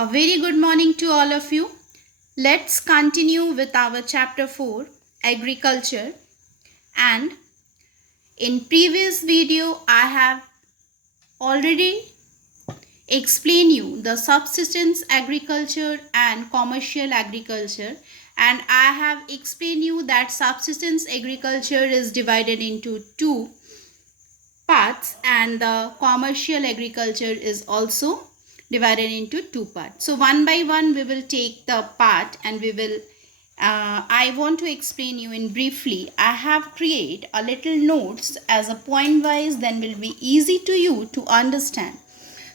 A very good morning to all of you. Let's continue with our chapter 4, Agriculture. And in previous video, I have already explained you the subsistence agriculture and commercial agriculture. And I have explained you that subsistence agriculture is divided into two parts and the commercial agriculture is also divided into two parts. So one by one we will take the part and we will I want to explain you in briefly. I have created a little notes as a point wise, then will be easy to you to understand.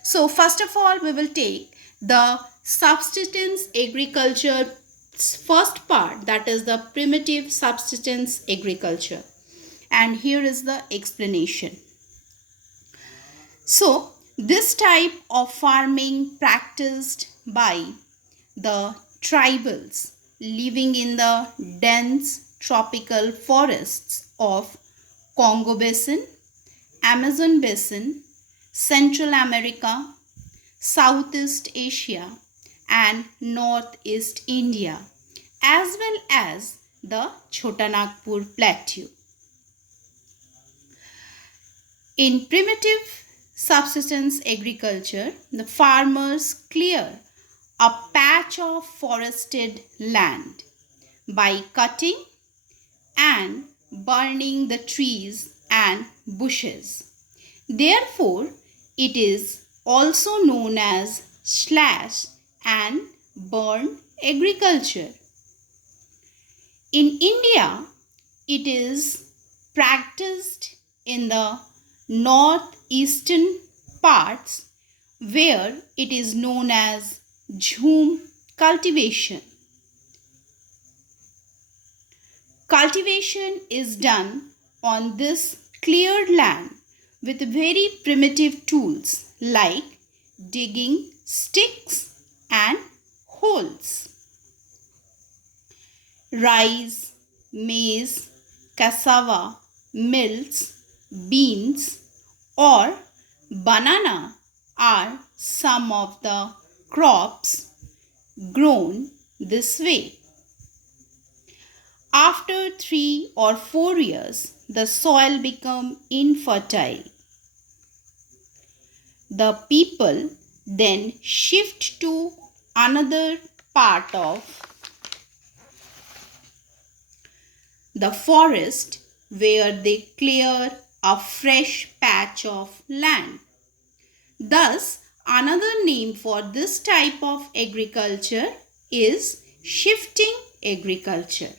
So first of all we will take the subsistence agriculture first part, that is the primitive subsistence agriculture, and here is the explanation. So, this type of farming practiced by the tribals living in the dense tropical forests of Congo Basin, Amazon Basin, Central America, Southeast Asia, and Northeast India, as well as the Chotanagpur Plateau. In primitive subsistence agriculture, the farmers clear a patch of forested land by cutting and burning the trees and bushes. Therefore, it is also known as slash and burn agriculture. In India, it is practiced in the northeastern parts where it is known as jhum cultivation. Cultivation is done on this cleared land with very primitive tools like digging sticks and holes. Rice, maize, cassava, mills, beans or banana are some of the crops grown this way. After 3 or 4 years, the soil becomes infertile. The people then shift to another part of the forest where they clear a fresh patch of land. Thus, another name for this type of agriculture is shifting agriculture.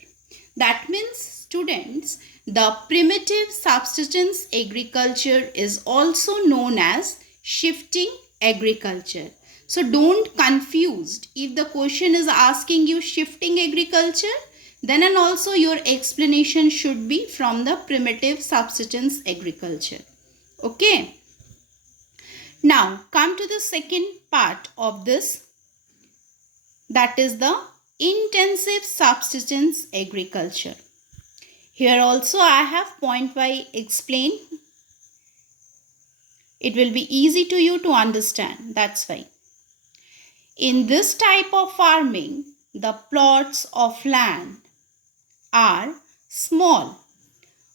That means, students, the primitive subsistence agriculture is also known as shifting agriculture. So, don't confuse. If the question is asking you shifting agriculture, then and also your explanation should be from the primitive subsistence agriculture. Okay. Now come to the second part of this, that is the intensive subsistence agriculture. Here also I have point by explain. It will be easy to you to understand. That's why. In this type of farming, the plots of land are small,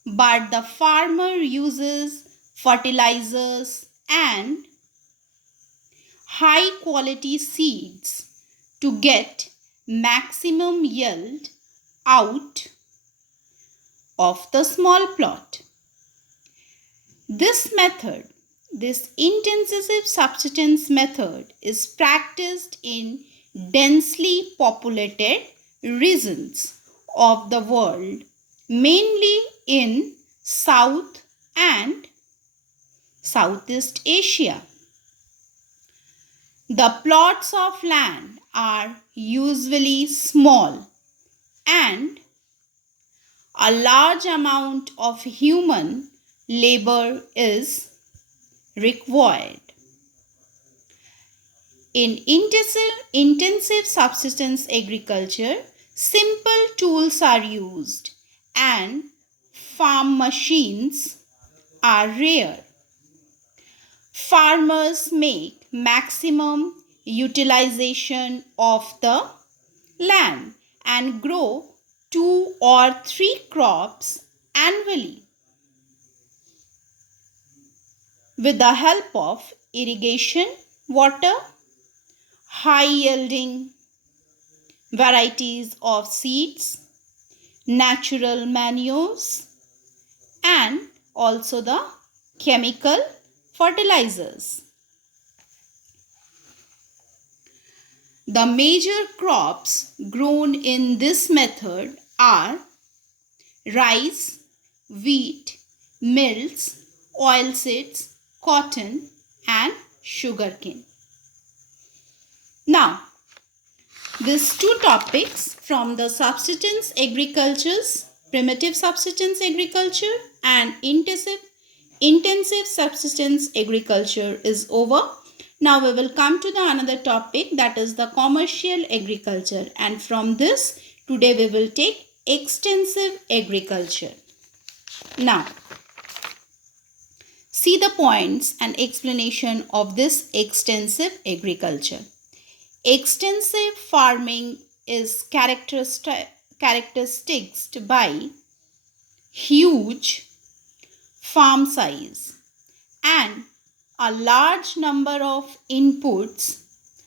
but the farmer uses fertilizers and high quality seeds to get maximum yield out of the small plot. This method, this intensive subsistence method, is practiced in densely populated regions of the world, mainly in South and Southeast Asia. The plots of land are usually small and a large amount of human labor is required. In intensive subsistence agriculture, simple tools are used and farm machines are rare. Farmers make maximum utilization of the land and grow 2 or 3 crops annually with the help of irrigation, water, high yielding varieties of seeds, natural manures, and also the chemical fertilizers. The major crops grown in this method are rice, wheat, mills, oilseeds, cotton, and sugarcane. Now, these two topics from the subsistence agricultures, primitive subsistence agriculture and intensive subsistence agriculture is over. Now we will come to the another topic, that is the commercial agriculture, and from this today we will take extensive agriculture. Now see the points and explanation of this extensive agriculture. Extensive farming is characterized by huge farm size and a large number of inputs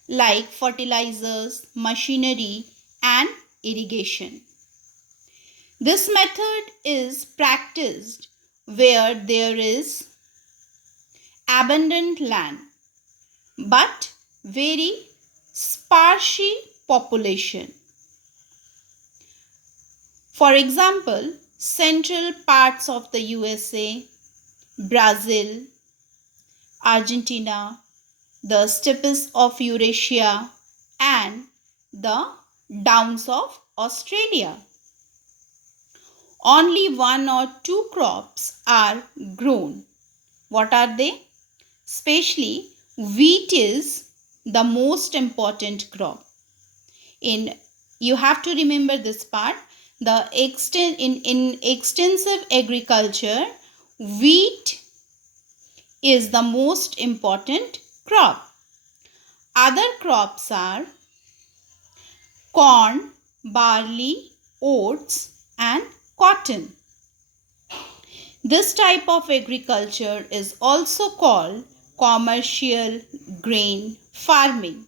like fertilizers, machinery, and irrigation. This method is practiced where there is abundant land but very sparse population. For example, central parts of the USA, Brazil, Argentina, the steppes of Eurasia, and the downs of Australia. Only 1 or 2 crops are grown. What are they? Especially wheat is the most important crop. You have to remember this part. In extensive agriculture, wheat is the most important crop. Other crops are corn, barley, oats, and cotton. This type of agriculture is also called commercial grain farming.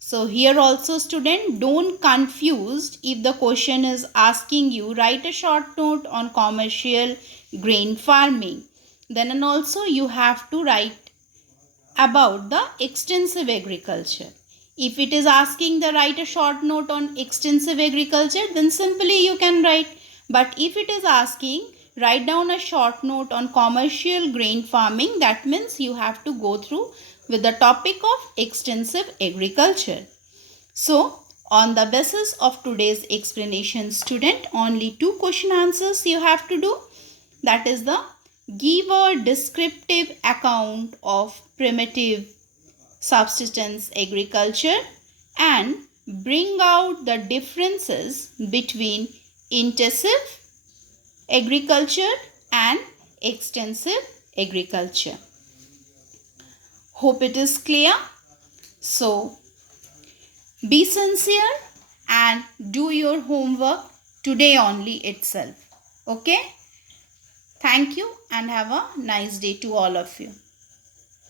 So here also student, don't confuse if the question is asking you write a short note on commercial grain farming. Then and also you have to write about the extensive agriculture. If it is asking the write a short note on extensive agriculture, then simply you can write. But if it is asking write down a short note on commercial grain farming, that means you have to go through with the topic of extensive agriculture. So, on the basis of today's explanation, student, only 2 question answers you have to do. That is the give a descriptive account of primitive subsistence agriculture and bring out the differences between intensive agriculture and extensive agriculture. Hope it is clear. So, be sincere and do your homework today only itself. Okay? Thank you and have a nice day to all of you.